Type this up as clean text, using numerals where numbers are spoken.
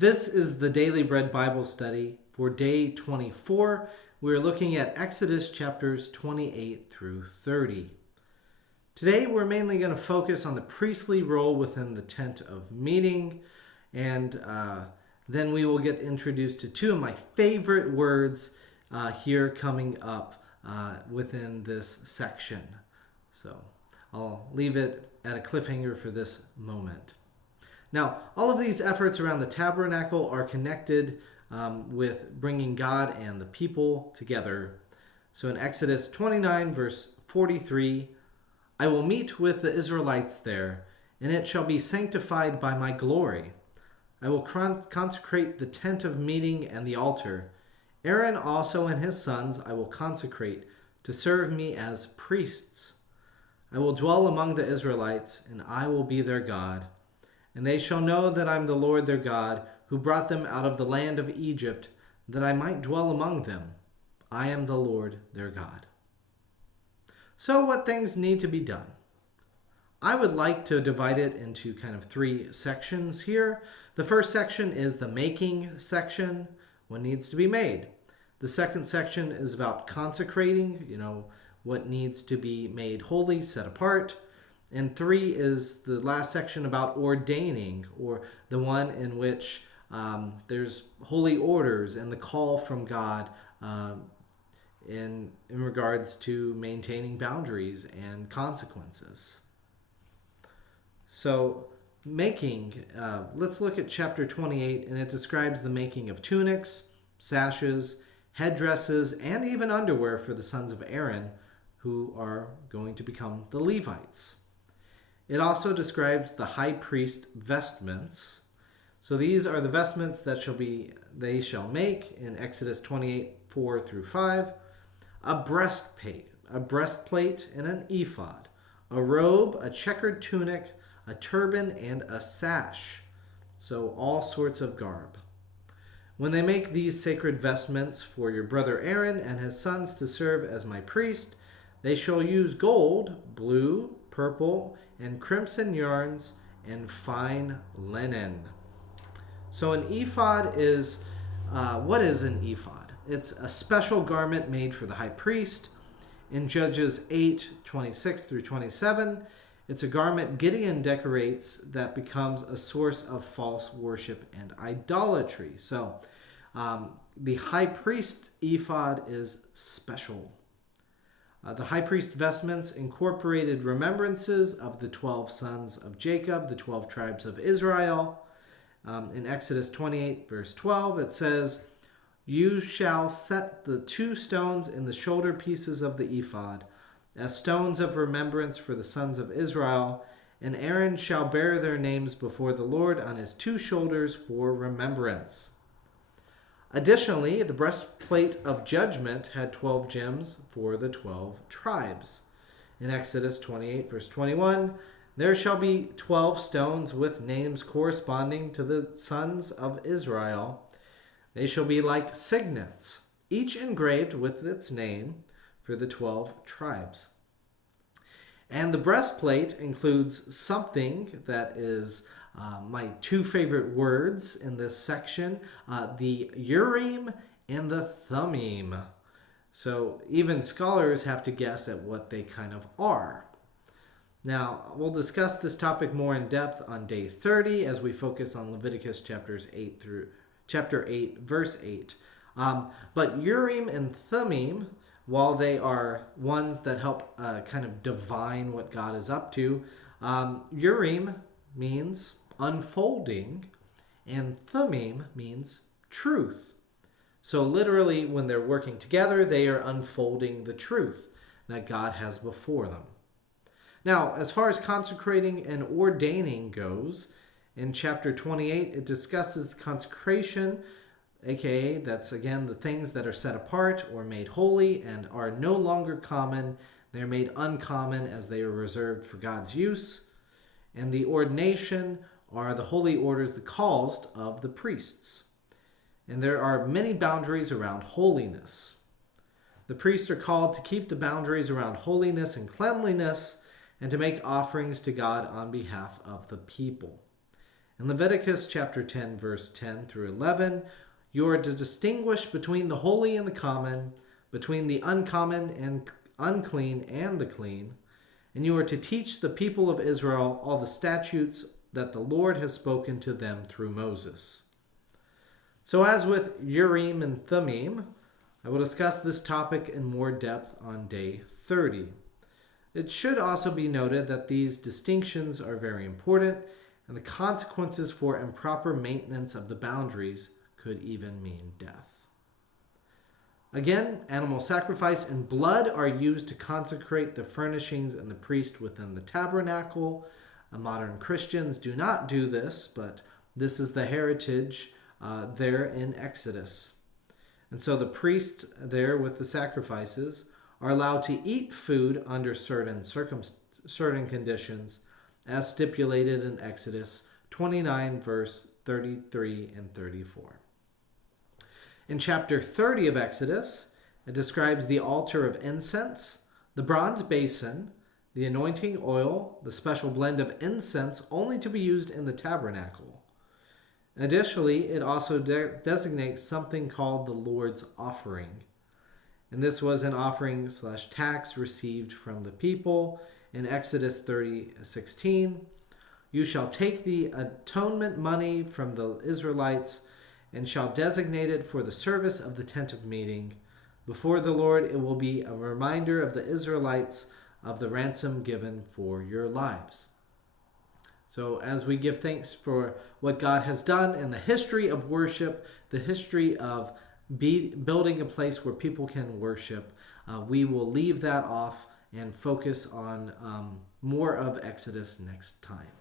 This is the Daily Bread Bible Study for day 24. We're looking at Exodus chapters 28 through 30. Today we're mainly going to focus on the priestly role within the tent of meeting, and then we will get introduced to two of my favorite words here coming up within this section. So I'll leave it at a cliffhanger for this moment. Now, all of these efforts around the tabernacle are connected with bringing God and the people together. So in Exodus 29, verse 43, I will meet with the Israelites there, and it shall be sanctified by my glory. I will consecrate the tent of meeting and the altar. Aaron also and his sons I will consecrate to serve me as priests. I will dwell among the Israelites, and I will be their God. And they shall know that I am the Lord their God, who brought them out of the land of Egypt, that I might dwell among them. I am the Lord their God. So what things need to be done? I would like to divide it into kind of three sections here. The first section is the making section, what needs to be made. The second section is about consecrating, what needs to be made holy, set apart. And 3 is the last section about ordaining, or the one in which there's holy orders and the call from God in regards to maintaining boundaries and consequences. So making, let's look at chapter 28, and it describes the making of tunics, sashes, headdresses, and even underwear for the sons of Aaron, who are going to become the Levites. It also describes the high priest vestments. So these are the vestments that they shall make in Exodus 28, 4 through 5. A breastplate and an ephod, a robe, a checkered tunic, a turban, and a sash. So all sorts of garb. When they make these sacred vestments for your brother Aaron and his sons to serve as my priest, they shall use gold, blue, purple, and crimson yarns, and fine linen. So an ephod is, what is an ephod? It's a special garment made for the high priest. In Judges 8, 26 through 27, it's a garment Gideon decorates that becomes a source of false worship and idolatry. So the high priest ephod is special. The high priest vestments incorporated remembrances of the 12 sons of Jacob, the 12 tribes of Israel. In Exodus 28, verse 12, it says, You shall set the 2 stones in the shoulder pieces of the ephod, as stones of remembrance for the sons of Israel, and Aaron shall bear their names before the Lord on his 2 shoulders for remembrance. Additionally, the breastplate of judgment had 12 gems for the 12 tribes. In Exodus 28, verse 21, there shall be 12 stones with names corresponding to the sons of Israel. They shall be like signets, each engraved with its name for the 12 tribes. And the breastplate includes something that is my 2 favorite words in this section, the Urim and the Thummim. So even scholars have to guess at what they kind of are. Now, we'll discuss this topic more in depth on day 30 as we focus on Leviticus chapter 8, verse 8. But Urim and Thummim, while they are ones that help kind of divine what God is up to, Urim means unfolding, and Thummim means truth. So literally, when they're working together, they are unfolding the truth that God has before them. Now, as far as consecrating and ordaining goes, in chapter 28, it discusses the consecration, aka that's again the things that are set apart or made holy and are no longer common. They're made uncommon as they are reserved for God's use. And the ordination are the holy orders, the calls of the priests. And there are many boundaries around holiness. The priests are called to keep the boundaries around holiness and cleanliness and to make offerings to God on behalf of the people. In Leviticus chapter 10, verse 10 through 11, you are to distinguish between the holy and the common, between the uncommon and unclean and the clean, and you are to teach the people of Israel all the statutes that the Lord has spoken to them through Moses. So as with Urim and Thummim, I will discuss this topic in more depth on day 30. It should also be noted that these distinctions are very important, and the consequences for improper maintenance of the boundaries could even mean death. Again, animal sacrifice and blood are used to consecrate the furnishings and the priest within the tabernacle. Modern Christians do not do this, but this is the heritage there in Exodus. And so the priest there with the sacrifices are allowed to eat food under certain conditions, as stipulated in Exodus 29, verse 33 and 34. In chapter 30 of Exodus, it describes the altar of incense, the bronze basin, the anointing oil, the special blend of incense only to be used in the tabernacle. Additionally, it also designates something called the Lord's offering. And this was an offering / tax received from the people. In Exodus 30:16, you shall take the atonement money from the Israelites and shall designate it for the service of the tent of meeting. Before the Lord, it will be a reminder of the Israelites of the ransom given for your lives. So as we give thanks for what God has done in the history of worship, the history of building a place where people can worship, we will leave that off and focus on more of Exodus next time.